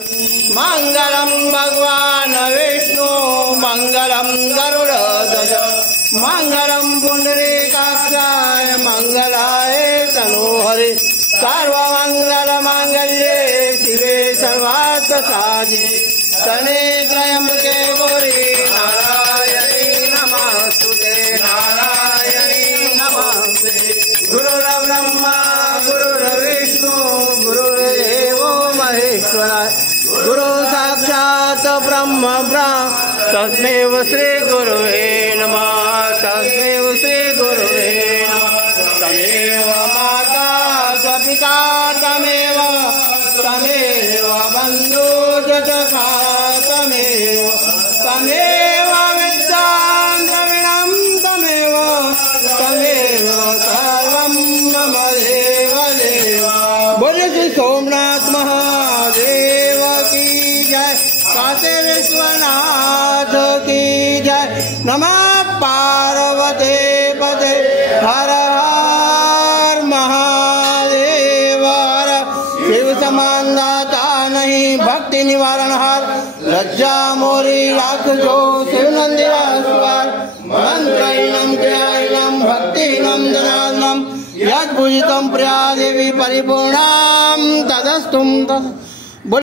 मंगलम भगवान विष्णु मंगलम गरुड़ध्वज मंगलम पुंडरीकाक्षाय मंगलाय तनोहरि सर्वमंगल मांगल्ये शिवे सर्वार्थ साधिके शरण्ये त्र्यंबके गौरी नारायणी नमोस्तुते नारायणी नमोस्तुते। गुरुर्ब्रह्मा गुरुर्विष्णु गुरुर्देवो महेश्वराय गुरु साक्षात् ब्रह्म तस्मै श्री गुरुवे नमः तस्मै श्री गुरुवे नमः। तमेव माता च पिता तमेव बन्धु च सखा तमेव विद्यां द्रविणं तमेव सर्वं मम देव देव। बोले श्री सोमनाथ महादेव की जय काशी विश्वनाथ की जय। नमः पार्वती पते हर हर महादेव। हर शिव समान दाता नहीं भक्ति निवारण हार लज्जा मोरी लाख जो शिव नंदिवार मंत्रहीनम क्रियाहीनम भक्तिहीनम जनार्दनम यद्भुजितं प्रिया देवी परिपूर्णां तदस्तुं तत्।